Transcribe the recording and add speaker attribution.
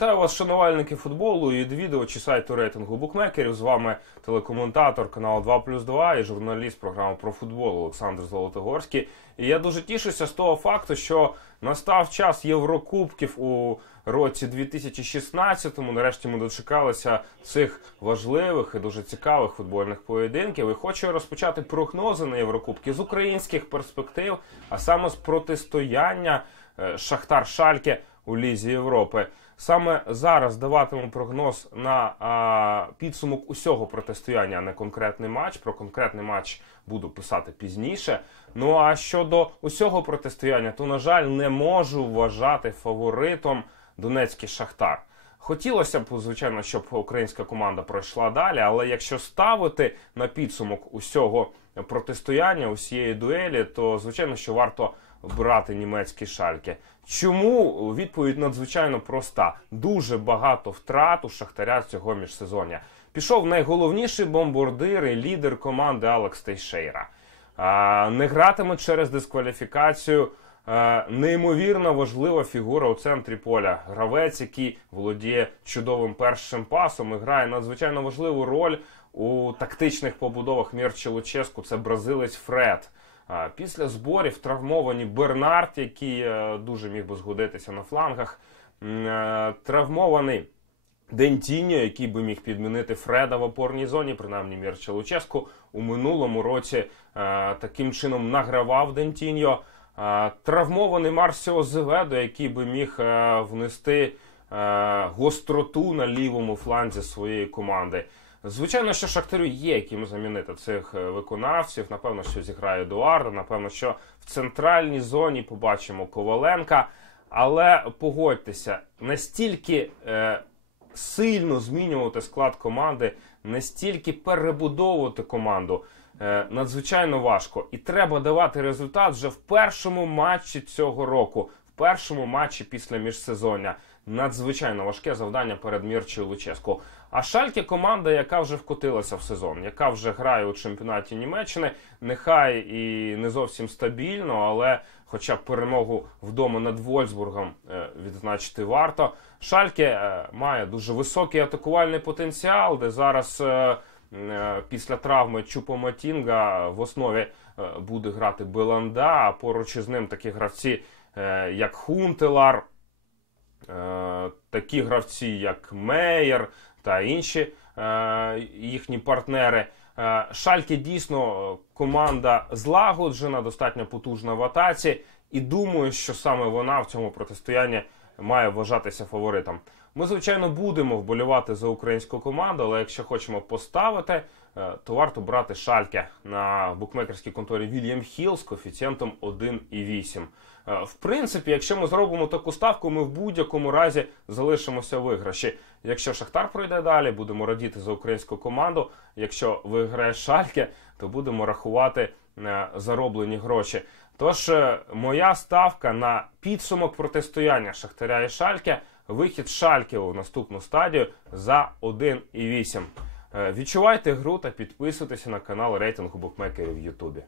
Speaker 1: Вітаю вас, шанувальники футболу і відвідувачі сайту рейтингу букмекерів. З вами телекоментатор каналу 2 плюс 2 і журналіст програми про футбол Олександр Золотогорський. І я дуже тішуся з того факту, що настав час Єврокубків у році 2016-му. Нарешті ми дочекалися цих важливих і дуже цікавих футбольних поєдинків. І хочу розпочати прогнози на Єврокубки з українських перспектив, а саме з протистояння е, Шахтар Шальке у Лізі Європи. Саме зараз даватиму прогноз на а, підсумок усього протистояння, а не конкретний матч. Про конкретний матч буду писати пізніше. Ну а щодо усього протистояння, то на жаль не можу вважати фаворитом Донецький Шахтар. Хотілося б, звичайно, щоб українська команда пройшла далі, але якщо ставити на підсумок усього протистояння, усієї дуелі, то звичайно, що варто брати німецькі шальки. Чому відповідь надзвичайно проста? Дуже багато втрат у Шахтаря цього міжсезоння. Пішов найголовніший бомбардир і лідер команди Алекс Тейшейра. Не гратиме через дискваліфікацію. Неймовірно важлива фігура у центрі поля. Гравець, який володіє чудовим першим пасом і грає надзвичайно важливу роль у тактичних побудовах Мірчі Луческу. Це бразилець Фред. Після зборів травмовані Бернард, який е, дуже міг би згодитися на флангах. Е, травмований Дентіньо, який би міг підмінити Фреда в опорній зоні, принаймні Мірча Луческу у минулому році е, таким чином награвав Дентіньо. Травмований Марсіо Зеведо, який би міг внести гостроту на лівому фланзі своєї команди. Звичайно, що Шахтарю є ким замінити цих е, виконавців. Напевно, що зіграє Едуарда, напевно, що в центральній зоні побачимо Коваленка. Але погодьтеся, настільки е, сильно змінювати склад команди, настільки перебудовувати команду е, надзвичайно важко. І треба давати результат вже в першому матчі цього року, першому матчі після міжсезоння. Надзвичайно важке завдання перед Мірчою Луческу. А Шальке команда, яка вже вкотилася в сезон, яка вже грає у чемпіонаті Німеччини, нехай і не зовсім стабільно, але хоча б перемогу вдома над Вольсбургом е, відзначити варто. Шальке е, має дуже високий атакувальний потенціал, де зараз е, після травми Чупоматінга в основі буде грати Беланда, а поруч із ним такі гравці, як Хунтелар. Такі гравці, як Мейер, та інші е, їхні партнери. Е, Шальке дійсно команда злагоджена, достатньо потужна в атаці, і думаю, що саме вона в цьому протистоянні має вважатися фаворитом. Ми, звичайно, будемо вболівати за українську команду, але якщо хочемо поставити, е, то варто брати шальке на букмекерській конторі Вільям Хіл з коефіцієнтом 1,8. Е, в принципі, якщо ми зробимо таку ставку, ми в будь-якому разі залишимося в виграші. Якщо Шахтар пройде далі, будемо радіти за українську команду. Якщо виграє Шальке, то будемо рахувати е, зароблені гроші. Тож, моя ставка на підсумок протистояння Шахтаря і Шальке вихід Шальки у наступну стадію за 1,8. Е, відчувайте гру та підписуйтесь на канал рейтингу букмекерів в Ютубі.